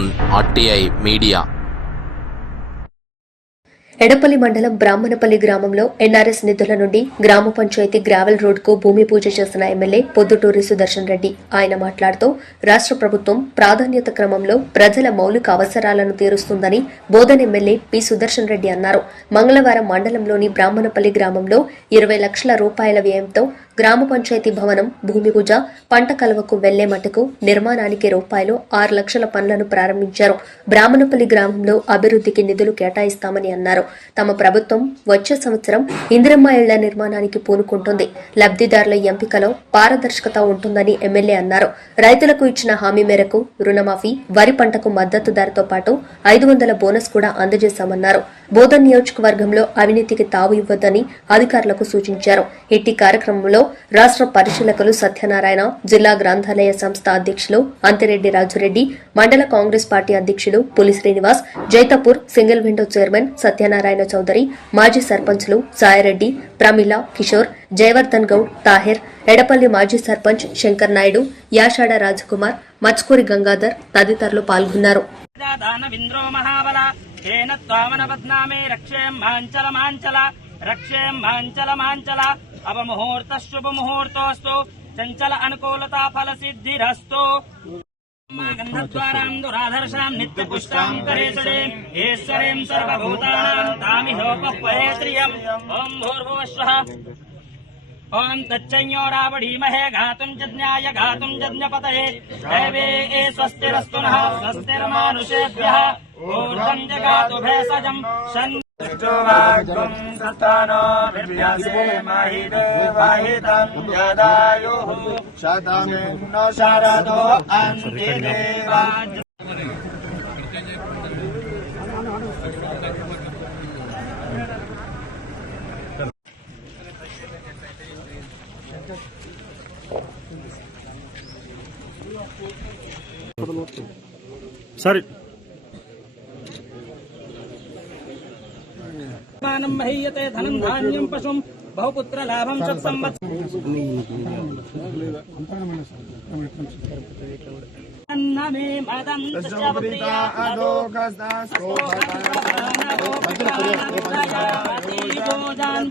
Zone RTI media. Edapalli మండలం బ్రాహ్మణపల్లి గ్రామంలో NRS నిధుల నుండి గ్రామ పంచాయతీ గ్రావెల్ రోడ్డుకు భూమి పూజ చేసిన ఎమ్మెల్యే పొద్దుటూరి సుదర్శన్ రెడ్డి. ఆయన మాట్లాడుతూ రాష్ట్ర ప్రభుత్వం ప్రాధాన్యత క్రమంలో ప్రజల మౌలిక అవసరాలను తీరుస్తుందని బోధన్ ఎమ్మెల్యే పి సుదర్శన్ రెడ్డి అన్నారు. మంగళవారం మండలంలోని బ్రాహ్మణపల్లి గ్రామంలో 20 లక్షల రూపాయల వ్యయంతో గ్రామ పంచాయతీ భవనం భూమి పూజ, పంట కలువకు వెళ్లే మటుకు నిర్మాణానికి రూపాయలు 6 లక్షల పనులను ప్రారంభించారు. బ్రాహ్మణపల్లి గ్రామంలో అభివృద్ధికి నిధులు కేటాయిస్తామని అన్నారు. తమ ప్రభుత్వం వచ్చే సంవత్సరం ఇందిరమ్మ ఇళ్ల నిర్మాణానికి పూనుకుంటుంది. లబ్ధిదారుల ఎంపికలో పారదర్శకత ఉంటుందని ఎమ్మెల్యే అన్నారు. రైతులకు ఇచ్చిన హామీ మేరకు రుణమాఫీ, వరి పంటకు మద్దతు ధరతో పాటు 500 బోనస్ కూడా అందజేశామన్నారు. బోధన్ నియోజకవర్గంలో అవినీతికి తావు ఇవ్వొద్దని అధికారులకు సూచించారు. ఇట్టి కార్యక్రమంలో రాష్ట్ర పరిశీలకులు సత్యనారాయణ, జిల్లా గ్రంథాలయ సంస్థ అధ్యక్షులు అంతిరెడ్డి రాజురెడ్డి, మండల కాంగ్రెస్ పార్టీ అధ్యక్షులు Puli Srinivas, Jaitapur single window chairman Satyanarayana Chowdary, మాజీ సర్పంచ్లు సాయిరెడ్డి, ప్రమిళ, కిషోర్, జయవర్ధన్ గౌడ్, తాహిర్, ఎడపల్లి మాజీ సర్పంచ్ శంకర్ నాయుడు, యాషాడ రాజకుమార్, మచ్కూరి గంగాధర్ తదితరులు పాల్గొన్నారు. అవముహూర్తశుభముహూర్తోస్తు చంచల అనుకూలతా ఫల సిద్ధిరస్తు. గంధద్వారాం దురాధర్షాం నిత్యపుష్టాం కరేశుడే ఈశ్వరీం సర్వభూతానాం తామిహోపహ్వరే శ్రియం. ఓం భూర్భువస్వః ఓం తచ్చంయోరావడీమహే గాతుం జజ్ఞాయ గాతుం జజ్ఞపతయే దేవే స్వస్తిరస్తు నః స్వస్తిర్మానుషేభ్యః ఊర్ధ్వం జగాతు భేషజం షన్ ष्टोवाग्गं सतानो विद्यासे महिदो वाहितं यदायुः शतमेनो शरदो अन्तिदेवा. Sorry. मानं महीयते धनं धान्यं पशुं बहुपुत्र लाभं अन्नमे मदं तस्यावत्या अदोगस्दास्कोजान्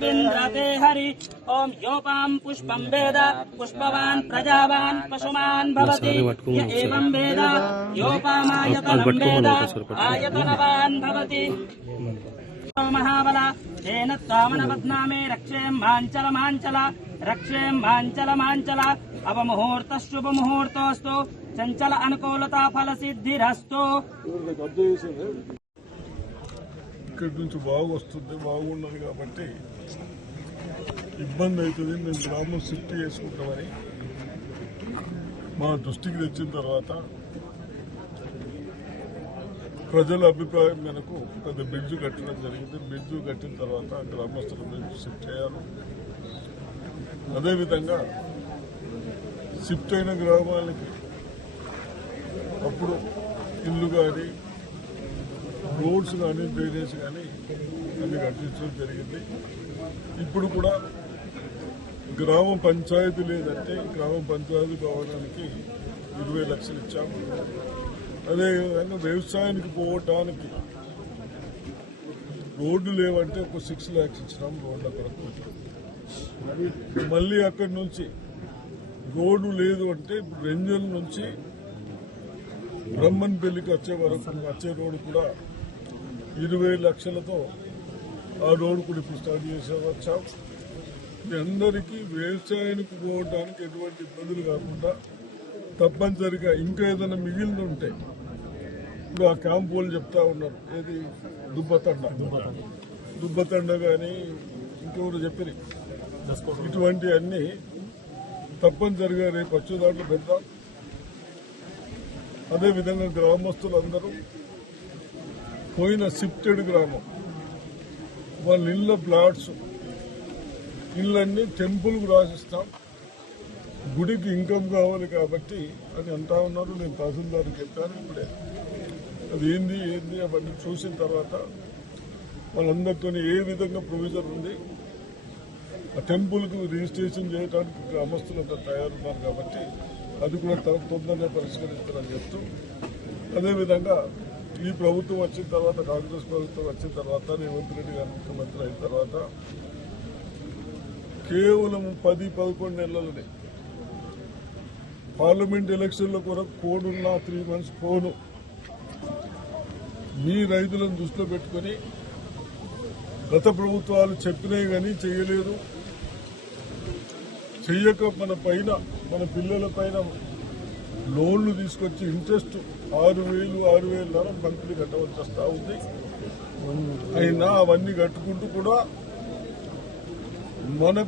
विन्द्रते हरि. ओम योपां पुष्पं वेद पुष्पवान् प्रजावान् पशुमान् भवति. य एवं वेद योपामायतनं वेद आयतनवान् भवति. महाबला तेन त्वामन बध्नामे रक्षेम मांचल मांचल रक्षेम मांचल मांचल अवमुहूर्त शुभ मुहूर्तोस्तु चंचल अनुकूलता फल सिद्धिरस्तु. ఇక్కడి నుంచి బాగొస్తుంది, బాగున్నది కాబట్టి ఇబ్బంది అవుతుంది. మేము గ్రామం షిఫ్ట్ చేసుకుంటామని మా దృష్టికి తెచ్చిన తర్వాత ప్రజల అభిప్రాయం మేరకు పెద్ద బ్రిడ్జ్ కట్టడం జరిగింది. బ్రిడ్జ్ కట్టిన తర్వాత గ్రామస్తుల బ్రిడ్జ్ షిఫ్ట్ అయ్యారు. అదేవిధంగా షిఫ్ట్ అయిన గ్రామాలకి అప్పుడు ఇల్లు కానీ, రోడ్స్ కానీ, డ్రైనేజ్ కానీ అన్ని కట్టించడం జరిగింది. ఇప్పుడు కూడా గ్రామ పంచాయతీ లేదంటే గ్రామ పంచాయతీ భవనానికి 20 లక్షలు ఇచ్చాము. అదేవిధంగా వ్యవసాయానికి పోవటానికి రోడ్డు లేవంటే ఒక 6 lakhs ఇచ్చినాం రోడ్ల కొరకు. మళ్ళీ అక్కడి నుంచి రోడ్డు లేదు అంటే రెంజల్ నుంచి బ్రహ్మన్పల్లికి వచ్చే వరకు వచ్చే రోడ్డు కూడా 20 లక్షలతో ఆ రోడ్డు కూడా ఇప్పుడు స్టార్ట్ చేసే వచ్చాం. అందరికీ వ్యవసాయానికి పోవడానికి ఎటువంటి ఇబ్బందులు కాకుండా తప్పనిసరిగా ఇంకా ఏదైనా మిగిలిన ఉంటే ఇప్పుడు ఆ క్యాంప్ వాళ్ళు చెప్తా ఉన్నారు, ఏది దుబ్బతండ కానీ ఇంకెవరు చెప్పిరి, ఇటువంటి అన్ని తప్పనిసరిగా రేపు వచ్చే దాంట్లో పెడతాం. అదేవిధంగా గ్రామస్తులందరూ పోయిన షిఫ్టెడ్ గ్రామం వాళ్ళ ఇళ్ళ ప్లాట్స్ ఇళ్ళన్నీ టెంపుల్కు రాసిస్తాం. గుడికి ఇన్కమ్ కావాలి కాబట్టి అని అంటా ఉన్నారు. నేను తహసీల్దార్కి చెప్పాను ఇప్పుడే. అది ఏంది అవన్నీ చూసిన తర్వాత వాళ్ళందరితో ఏ విధంగా ప్రొవిజన్ ఉంది, ఆ టెంపుల్కు రిజిస్ట్రేషన్ చేయడానికి గ్రామస్తులంతా తయారున్నారు కాబట్టి అది కూడా తొందరగా పరిష్కరిస్తారని చెప్తూ అదేవిధంగా ఈ ప్రభుత్వం వచ్చిన తర్వాత, కాంగ్రెస్ ప్రభుత్వం వచ్చిన తర్వాత, రేవంత్ రెడ్డి గారు ముఖ్యమంత్రి అయిన తర్వాత కేవలం 10-11 నెలలనే పార్లమెంట్ ఎలక్షన్ల కొరకు కోడున్న 3 months పోను మీ రైతులను దృష్టిలో పెట్టుకుని గత ప్రభుత్వాలు చెప్పినాయి కానీ చేయలేదు. చెయ్యక మన పిల్లల పైన లోన్లు తీసుకొచ్చి ఇంట్రెస్ట్ 6,000 మంత్లీ కట్టవలసి వస్తూ ఉంది. అయినా అవన్నీ కట్టుకుంటూ కూడా మనకు